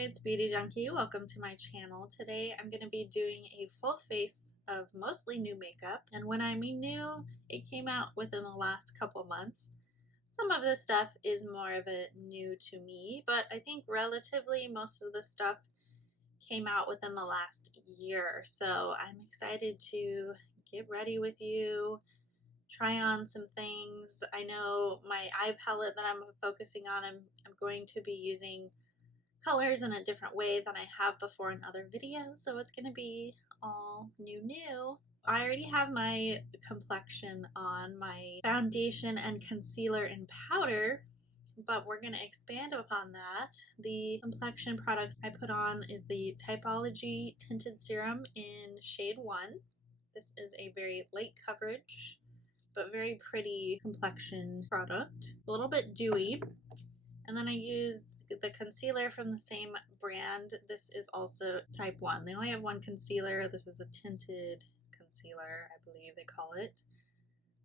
it's Beauty Junkie. Welcome to my channel. Today I'm going to be doing a full face of mostly new makeup. And when I mean new, it came out within the last couple months. Some of this stuff is more of a new to me, but I think relatively most of the stuff came out within the last year. So I'm excited to get ready with you, try on some things. I know my eye palette that I'm focusing on, I'm going to be using colors in a different way than I have before in other videos, so it's going to be all new. I already have my complexion on, my foundation and concealer and powder, but we're going to expand upon that. The complexion products I put on is the Typology Tinted Serum in shade 1. This is a very light coverage but very pretty complexion product. A little bit dewy. And then I used the concealer from the same brand. This is also type 1. They only have one concealer. This is a tinted concealer, I believe they call it.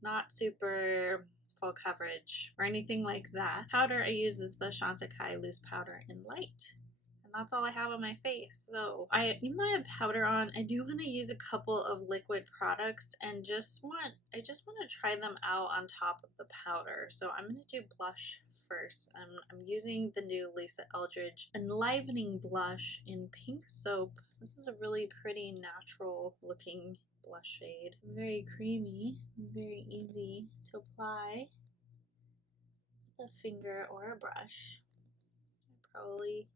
Not super full coverage or anything like that. Powder I use is the Chantecaille loose powder in light. And that's all I have on my face. So even though I have powder on, I do want to use a couple of liquid products and I just want to try them out on top of the powder. So I'm going to do blush first. I'm using the new Eldridge Enlivening blush in Pink Soap. This is a really pretty natural looking blush shade. Very creamy, very easy to apply with a finger or a brush. I probably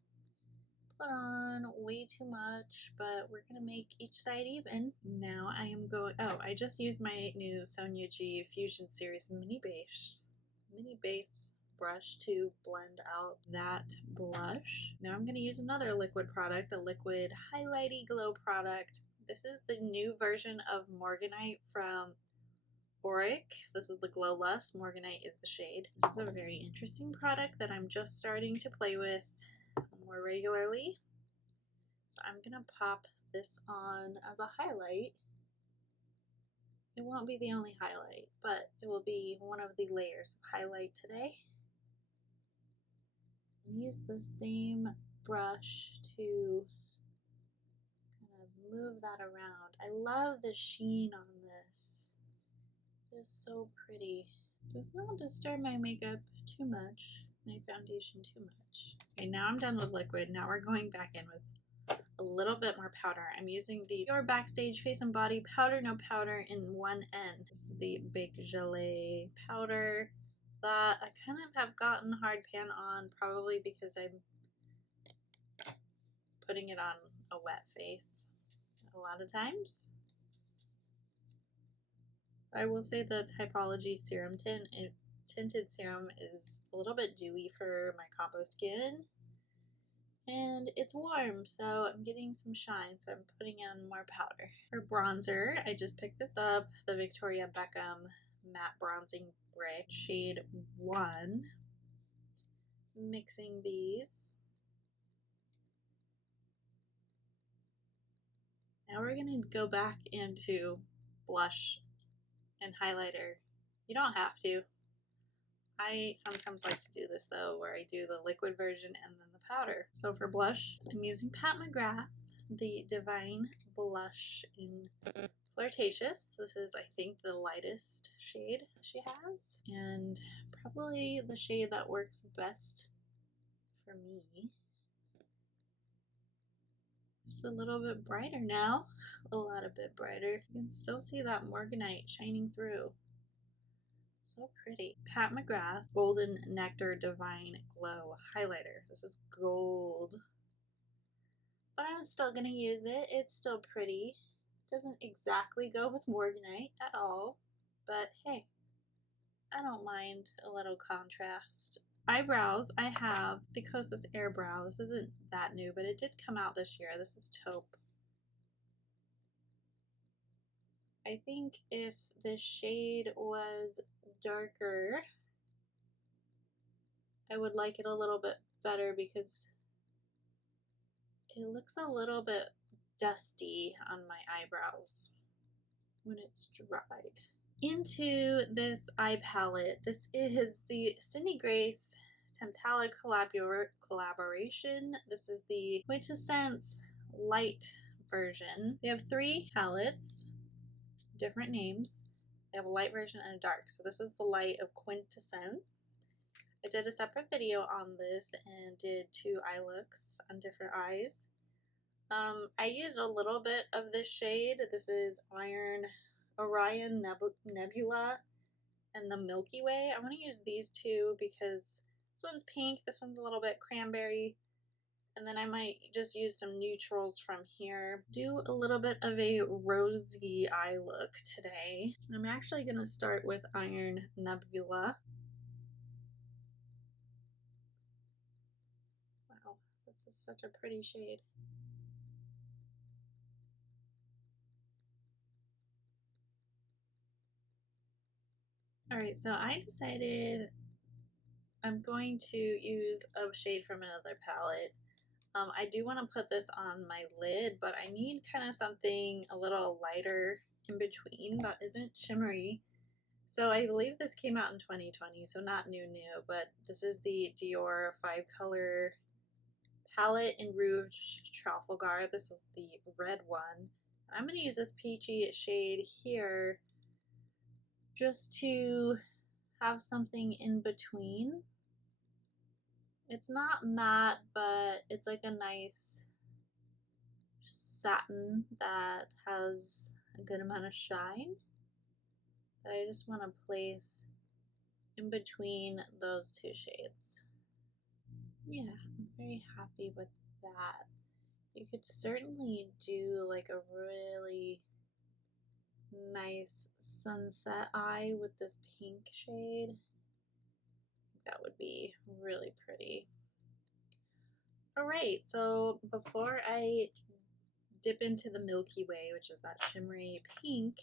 put on way too much, but we're gonna make each side even. Now I am going, I just used my new Sonia G Fushion Series mini base brush to blend out that blush. Now I'm going to use another liquid product, a liquid highlighty glow product. This is the new version of Morganite from Auric. This is the Glow Lust. Morganite is the shade. This is a very interesting product that I'm just starting to play with more regularly. So I'm going to pop this on as a highlight. It won't be the only highlight, but it will be one of the layers of highlight today. Use the same brush to kind of move that around. I love the sheen on this. It's so pretty. Does not disturb my makeup too much, my foundation too much. Okay, now I'm done with liquid. Now we're going back in with a little bit more powder. I'm using the Dior Backstage Face and Body Powder No Powder in one end. This is the Big Gelée powder that I kind of have gotten hard pan on, probably because I'm putting it on a wet face a lot of times. I will say the Typology Serum Tinted Serum is a little bit dewy for my combo skin, and it's warm, so I'm getting some shine, so I'm putting on more powder. For bronzer, I just picked this up, the Victoria Beckham Matte Bronzing Brick, shade 1. Mixing these. Now we're going to go back into blush and highlighter. You don't have to. I sometimes like to do this though, where I do the liquid version and then the powder. So for blush, I'm using Mcgrath Divine Blush in Fluertatious. This is, I think, the lightest shade she has, and probably the shade that works best for me. Just a little bit brighter now, a lot a bit brighter. You can still see that Morganite shining through. So pretty. Mcgrath Golden Nectar Divine Glow Highlighter. This is gold, but I'm still gonna use it. It's still pretty. Doesn't exactly go with Morganite at all, but hey, I don't mind a little contrast. Eyebrows, I have the Kosas Airbrow. This isn't that new, but it did come out this year. This is Taupe. I think if the shade was darker, I would like it a little bit better because it looks a little bit dusty on my eyebrows when it's dried. Into this eye palette. This is the Cindy Grace Temptalia collaboration. This is the Quintessence light version. They have 3 palettes, different names. They have a light version and a dark. So this is the light of Quintessence. I did a separate video on this and did 2 eye looks on different eyes. I used a little bit of this shade. This is Orion Nebula and the Milky Way. I want to use these 2 because this one's pink, this one's a little bit cranberry, and then I might just use some neutrals from here. Do a little bit of a rosy eye look today. I'm actually going to start with Iron Nebula. Wow, this is such a pretty shade. Alright, so I decided I'm going to use a shade from another palette. I do want to put this on my lid, but I need kind of something a little lighter in between that isn't shimmery. So I believe this came out in 2020, so not new, but this is the Dior 5-color palette in Rouge Trafalgar. This is the red one. I'm going to use this peachy shade here just to have something in between. It's not matte, but it's like a nice satin that has a good amount of shine that I just want to place in between those 2 shades. Yeah, I'm very happy with that. You could certainly do like a really nice sunset eye with this pink shade. That would be really pretty. Alright, so before I dip into the Milky Way, which is that shimmery pink,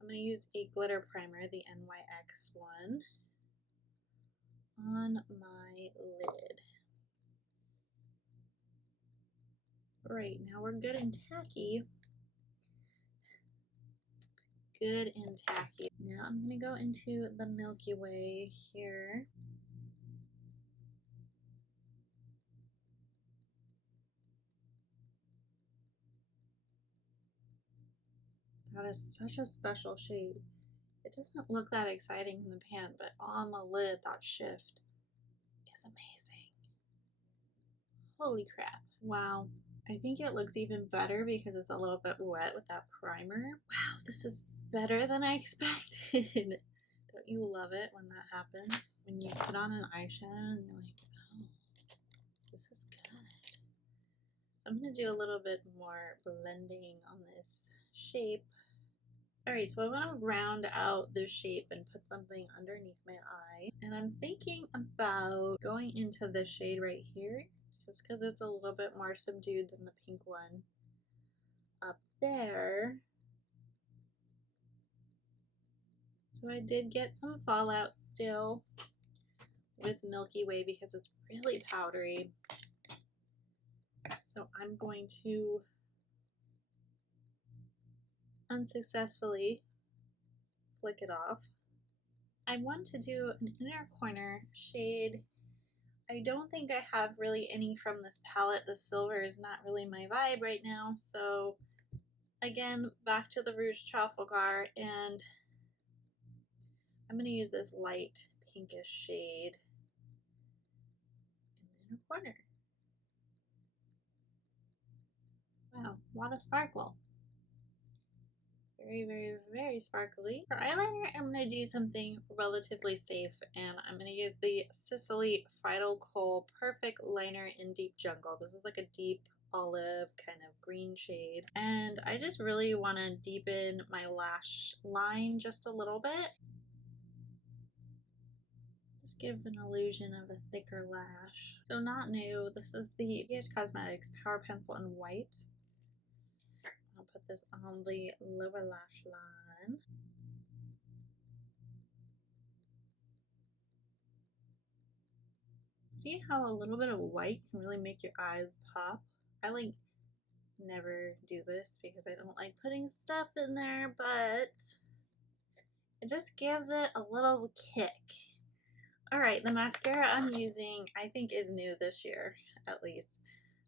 I'm going to use a glitter primer, the NYX one, on my lid. Right, now we're good and tacky. Good and tacky. Now I'm going to go into the Milky Way here. That is such a special shade. It doesn't look that exciting in the pan, but on the lid, that shift is amazing. Holy crap. Wow. I think it looks even better because it's a little bit wet with that primer. Wow, this is better than I expected. Don't you love it when that happens? When you put on an eyeshadow and you're like, oh, this is good. So I'm going to do a little bit more blending on this shape. Alright, so I want to round out the shape and put something underneath my eye. And I'm thinking about going into this shade right here, just because it's a little bit more subdued than the pink one up there. So I did get some fallout still with Milky Way because it's really powdery. So I'm going to unsuccessfully flick it off. I want to do an inner corner shade. I don't think I have really any from this palette. The silver is not really my vibe right now. So again, back to the Rouge Trafalgar, and I'm going to use this light pinkish shade in the inner corner. Wow, a lot of sparkle. Very, very, very sparkly. For eyeliner, I'm going to do something relatively safe, and I'm going to use the Sisley Phyto Kohl Perfect Liner in Deep Jungle. This is like a deep olive kind of green shade, and I just really want to deepen my lash line just a little bit. Just give an illusion of a thicker lash. So not new, this is the BH Cosmetics Power Pencil in White. I'll put this on the lower lash line. See how a little bit of white can really make your eyes pop? I like never do this because I don't like putting stuff in there, but it just gives it a little kick. Alright, the mascara I'm using I think is new this year, at least.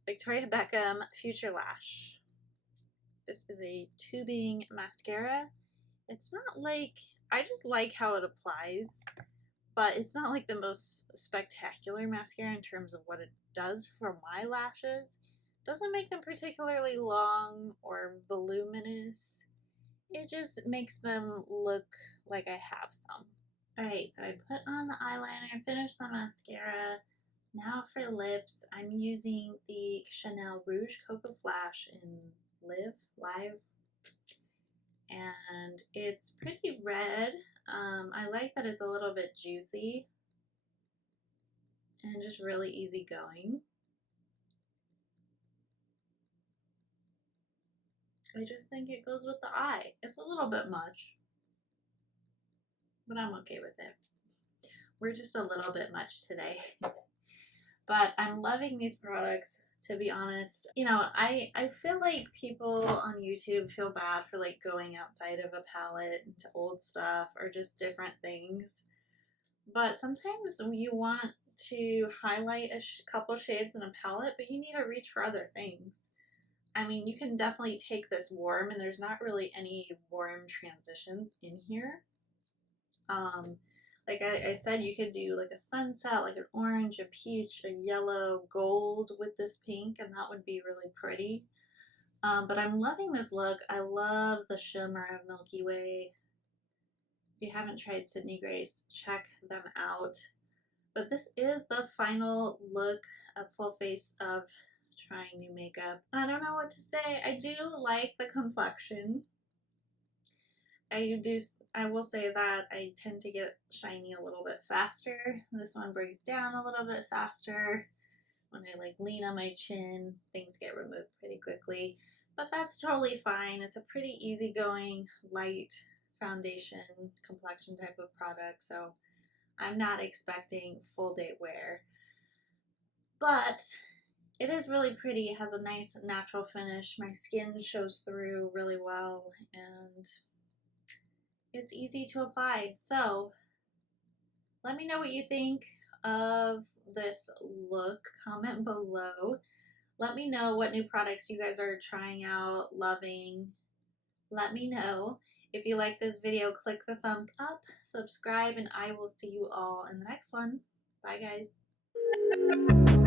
Victoria Beckham Future Lash. This is a tubing mascara. It's not like, I just like how it applies, but it's not like the most spectacular mascara in terms of what it does for my lashes. It doesn't make them particularly long or voluminous. It just makes them look like I have some. Alright, so I put on the eyeliner, finished the mascara. Now for lips, I'm using the Chanel Rouge Coco Flash in Live, and it's pretty red. I like that it's a little bit juicy and just really easygoing. I just think it goes with the eye. It's a little bit much, but I'm okay with it. We're just a little bit much today. But I'm loving these products, to be honest. You know, I feel like people on YouTube feel bad for like going outside of a palette into old stuff or just different things. But sometimes you want to highlight a couple shades in a palette, but you need to reach for other things. I mean, you can definitely take this warm, and there's not really any warm transitions in here. Like I said, you could do like a sunset, like an orange, a peach, a yellow, gold with this pink, and that would be really pretty. But I'm loving this look. I love the shimmer of Milky Way. If you haven't tried Sydney Grace, check them out. But this is the final look, a full face of trying new makeup. I don't know what to say. I do like the complexion. I will say that I tend to get shiny a little bit faster. This one breaks down a little bit faster. When I like lean on my chin, things get removed pretty quickly. But that's totally fine. It's a pretty easygoing, light foundation complexion type of product, so I'm not expecting full day wear. But it is really pretty. It has a nice natural finish. My skin shows through really well, and it's easy to apply. So let me know what you think of this look. Comment below. Let me know what new products you guys are trying out, loving. Let me know. If you like this video, click the thumbs up, subscribe, and I will see you all in the next one. Bye, guys.